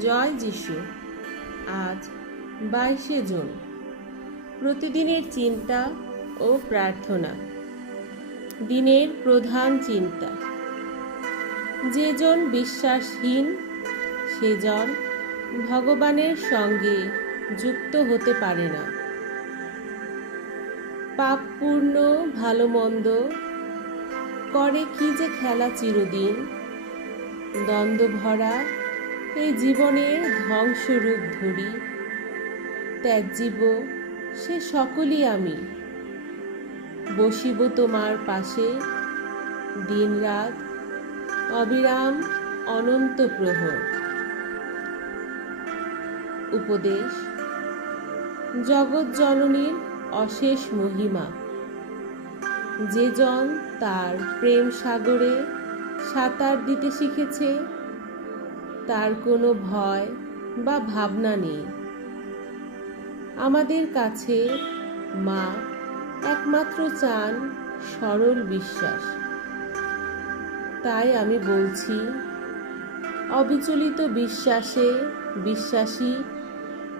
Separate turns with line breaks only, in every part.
জয় যিশু। আজ বাইশে জুন। প্রতিদিনের চিন্তা ও প্রার্থনা। দিনের প্রধান চিন্তা। যেজন বিশ্বাসহীন সেজন ভগবানের সঙ্গে যুক্ত হতে পারে না। পাপপূর্ণ ভালো মন্দ করে কি যে খেলা চিরদিন, দ্বন্দ্ব ভরা এই জীবনের ধ্বংসরূপ ধরি। ত্যাজ্যীব সে সকলই আমি। বসিব তোমার পাশে দিনরাত অবিরাম অনন্ত প্রহর। উপদেশ, জগৎ জননীর অশেষ মহিমা। যে জন তার প্রেম সাগরে সাঁতার দিতে শিখেছে তার কোনো ভয় বা ভাবনা নেই। আমাদের কাছে মা একমাত্র চান সরল বিশ্বাস। তাই আমি বলছি, অবিচলিত বিশ্বাসে বিশ্বাসী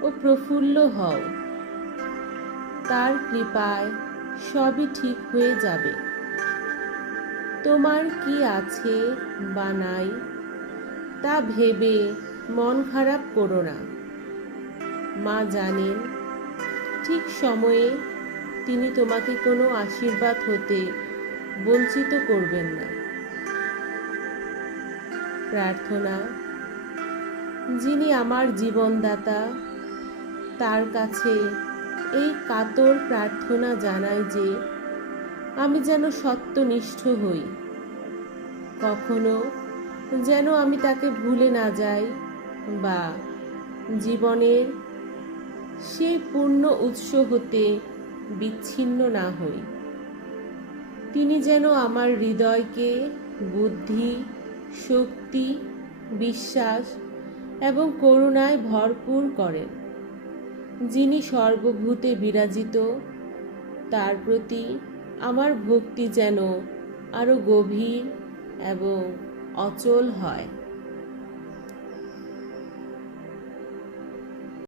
ও প্রফুল্ল হও। তার কৃপায় সবই ঠিক হয়ে যাবে। তোমার কি আছে বা নাই তা ভেবে মন খারাপ করো না। মা জানেন, ঠিক সময়ে তিনি তোমাকে কোনো আশীর্বাদ হতে বঞ্চিত করবেন না। প্রার্থনা, যিনি আমার জীবনদাতা, তার কাছে এই কাতর প্রার্থনা জানাই যে, আমি যেন সত্যনিষ্ঠ হই। কখনো যেন আমি তাকে ভুলে না যাই বা জীবনের সেই পূর্ণ উৎস হতে বিচ্ছিন্ন না হই। তিনি যেন আমার হৃদয়কে বুদ্ধি, শক্তি, বিশ্বাস এবং করুণায় ভরপুর করেন। যিনি সর্বভূতে বিরাজিত, তার প্রতি আমার ভক্তি যেন আরও গভীর এবং অচল হয়।